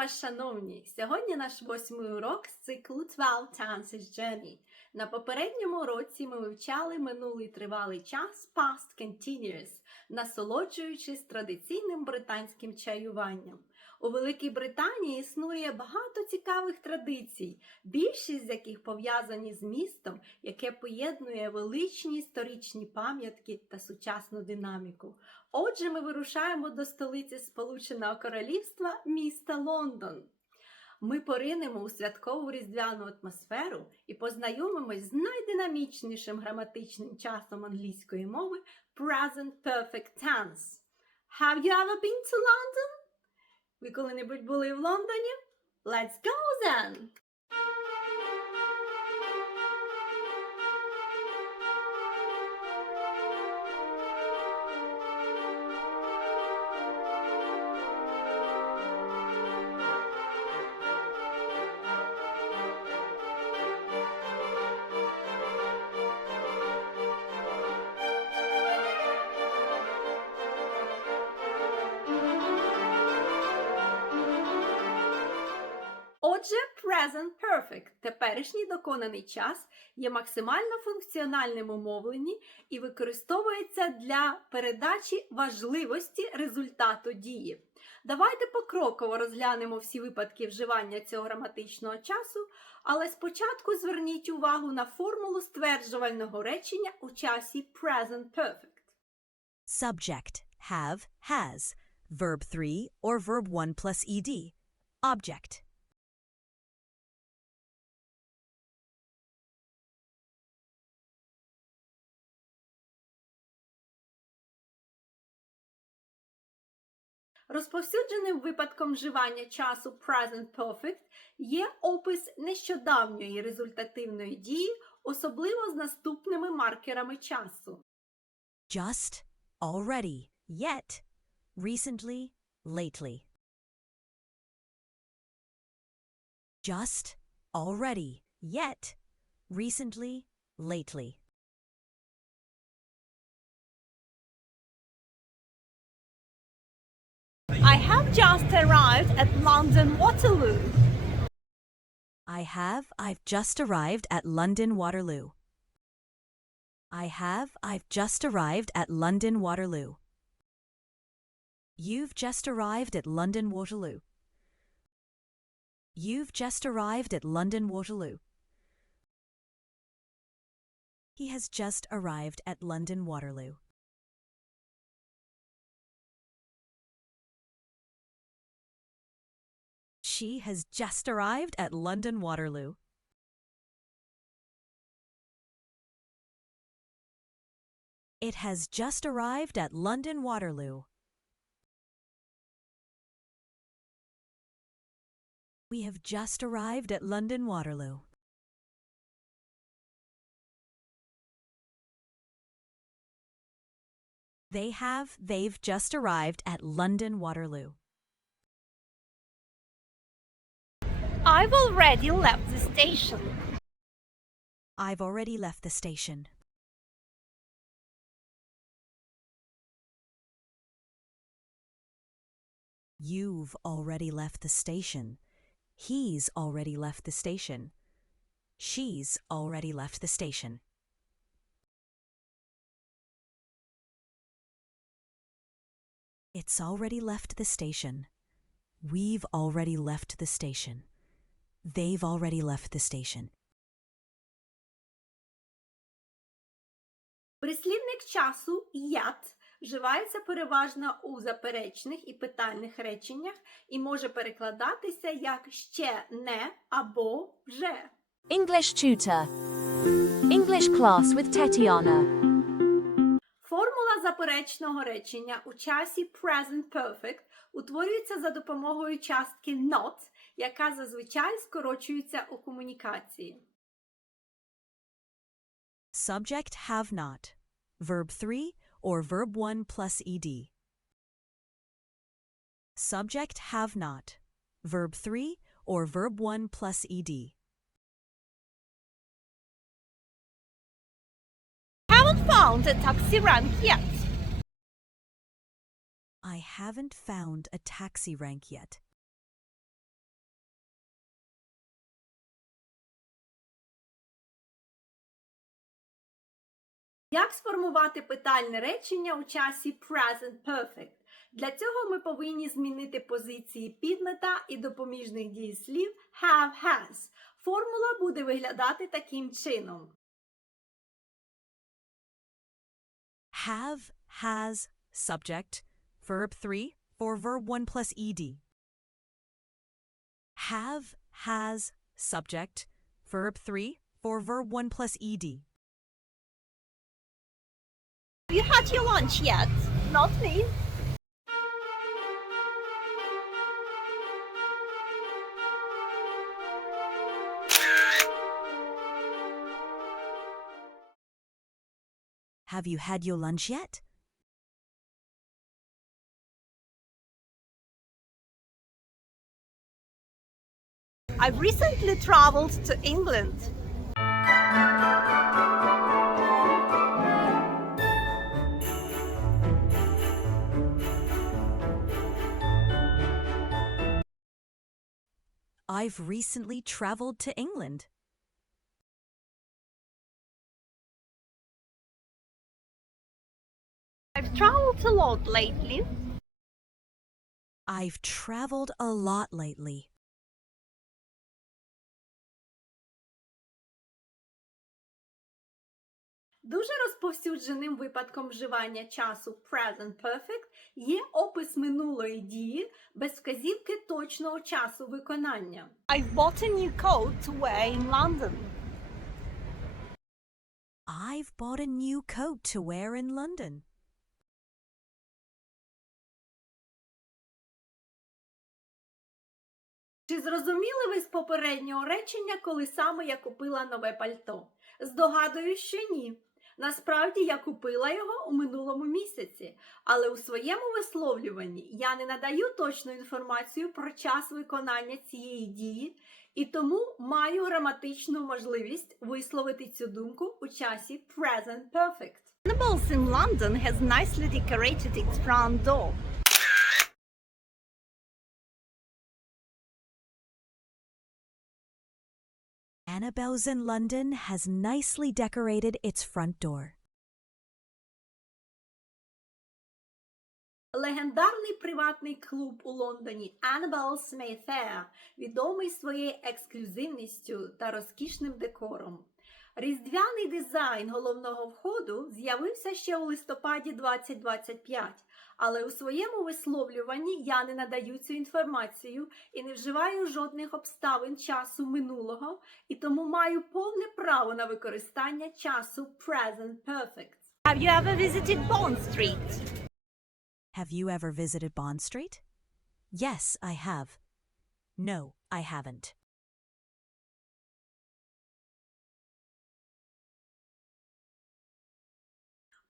вас, шановні! Сьогодні наш восьмий урок з циклу 12 Chances Journey. На попередньому уроці ми вивчали минулий тривалий час Past Continuous, насолоджуючись традиційним британським чаюванням. У Великій Британії існує багато цікавих традицій, більшість з яких пов'язані з містом, яке поєднує величні історичні пам'ятки та сучасну динаміку. Отже, ми вирушаємо до столиці Сполученого Королівства міста Лондон. Ми поринемо у святкову різдвяну атмосферу і познайомимось з найдинамічнішим граматичним часом англійської мови Present Perfect Tense. Have you ever been to London? Ви коли-небудь були в Лондоні? Let's go then! Теперішній доконаний час, є максимально функціональним у мовленні і використовується для передачі важливості результату дії. Давайте покроково розглянемо всі випадки вживання цього граматичного часу, але спочатку зверніть увагу на формулу стверджувального речення у часі present perfect. Subject have, has. Verb 3 or verb 1 plus ed. Object. Розповсюдженим випадком вживання часу present perfect є опис нещодавньої результативної дії, особливо з наступними маркерами часу. Just, already, yet, recently, lately. Just, already, yet, recently, lately. I have just arrived at London Waterloo. I have, I've just arrived at London Waterloo. I have, I've just arrived at London Waterloo. You've just arrived at London Waterloo. You've just arrived at London Waterloo. He has just arrived at London Waterloo. She has just arrived at London Waterloo. It has just arrived at London Waterloo. We have just arrived at London Waterloo. They have, they've just arrived at London Waterloo. I've already left the station. I've already left the station. You've already left the station. He's already left the station. She's already left the station. It's already left the station. We've already left the station. They've already left the station. Прислівник часу «ят» вживається переважно у заперечних і питальних реченнях і може перекладатися як ще не або вже. English tutor. English class with Tetiana. Формула заперечного речення у часі present perfect утворюється за допомогою частки not, яка зазвичай скорочується у комунікації. Subject have not. Verb 3 or verb 1 plus ed. Subject have not. Verb 3 or verb 1 plus ed. Haven't found a taxi rank yet. I haven't found a taxi rank yet. Як сформувати питальне речення у часі present perfect? Для цього ми повинні змінити позиції підмета і допоміжних дієслів have has. Формула буде виглядати таким чином. Have, has, subject, verb 3 for verb 1 plus ed. Have, has, subject, verb 3 for verb 1 plus ed. Have you had your lunch yet? Not me. Have you had your lunch yet? I've recently traveled to England. I've recently traveled to England. I've traveled a lot lately. I've traveled a lot lately. Дуже розповсюдженим випадком вживання часу present perfect є опис минулої дії без вказівки точного часу виконання. I've bought a new coat to wear in London. I've bought a new coat to wear in London. Чи зрозуміли ви з попереднього речення, коли саме я купила нове пальто? Здогадуюсь, що ні. Насправді я купила його у минулому місяці, але у своєму висловлюванні я не надаю точну інформацію про час виконання цієї дії і тому маю граматичну можливість висловити цю думку у часі present perfect. Animals in London has nicely decorated its front door. Annabelle's in London has nicely decorated its front door. Легендарний приватний клуб у Лондоні Annabelle's Mayfair відомий своєю ексклюзивністю та розкішним декором. Різдвяний дизайн головного входу з'явився ще у листопаді 2025, але у своєму висловлюванні я не надаю цю інформацію і не вживаю жодних обставин часу минулого, і тому маю повне право на використання часу present perfect. Have you ever visited Bond Street? Have you ever visited Bond Street? Yes, I have. No, I haven't.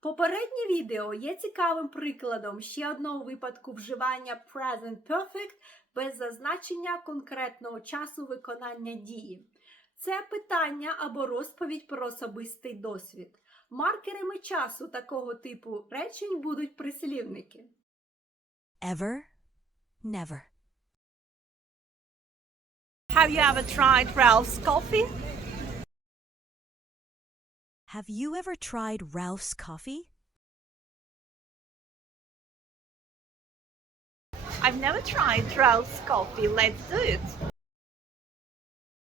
Попереднє відео є цікавим прикладом ще одного випадку вживання present perfect без зазначення конкретного часу виконання дії. Це питання або розповідь про особистий досвід. Маркерами часу такого типу речень будуть прислівники. Ever? Never. Have you ever tried Ralph's coffee? Have you ever tried Ralph's coffee? I've never tried Ralph's coffee. Let's do it.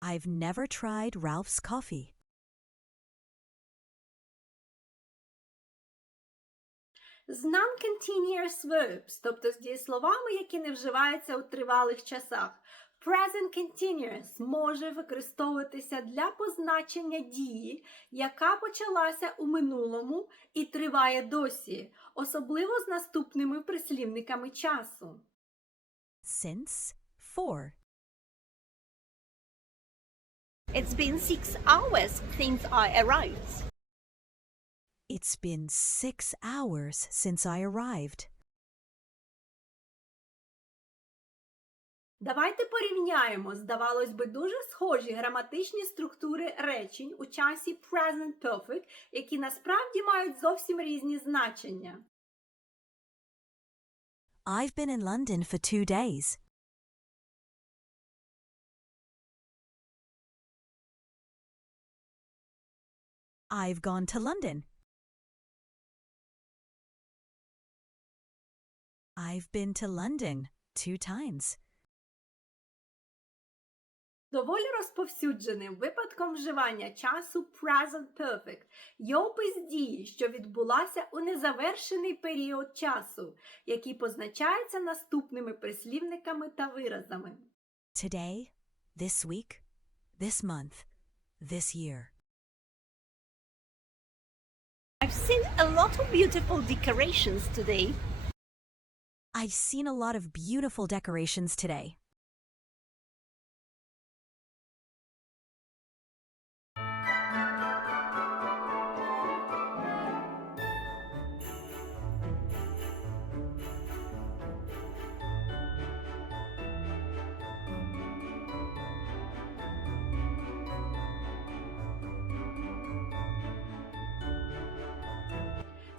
I've never tried Ralph's coffee. з non-continuous verbs, тобто з дієсловами, які не вживаються у тривалих часах. Present continuous може використовуватися для позначення дії, яка почалася у минулому і триває досі, особливо з наступними прислівниками часу. Since for. It's been six hours since I arrived. It's been six hours since I arrived. Давайте порівняємо, здавалось би, дуже схожі граматичні структури речень у часі Present Perfect, які насправді мають зовсім різні значення. I've been in London for two days. I've gone to London. I've been to London two times. Доволі розповсюдженим випадком вживання часу present perfect є опис дії, що відбулася у незавершений період часу, який позначається наступними прислівниками та виразами. Today, this week, this month, this year. I've seen a lot of beautiful decorations today. I've seen a lot of beautiful decorations today.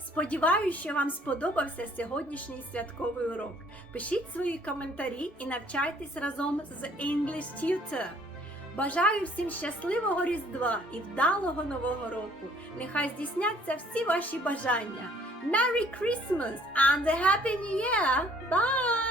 Сподіваюся, що вам сподобався сьогоднішній святковий урок. Пишіть свої коментарі і навчайтесь разом з English Tutor. Бажаю всім щасливого Різдва і вдалого Нового року. Нехай здійсняться всі ваші бажання. Merry Christmas and a Happy New Year! Bye!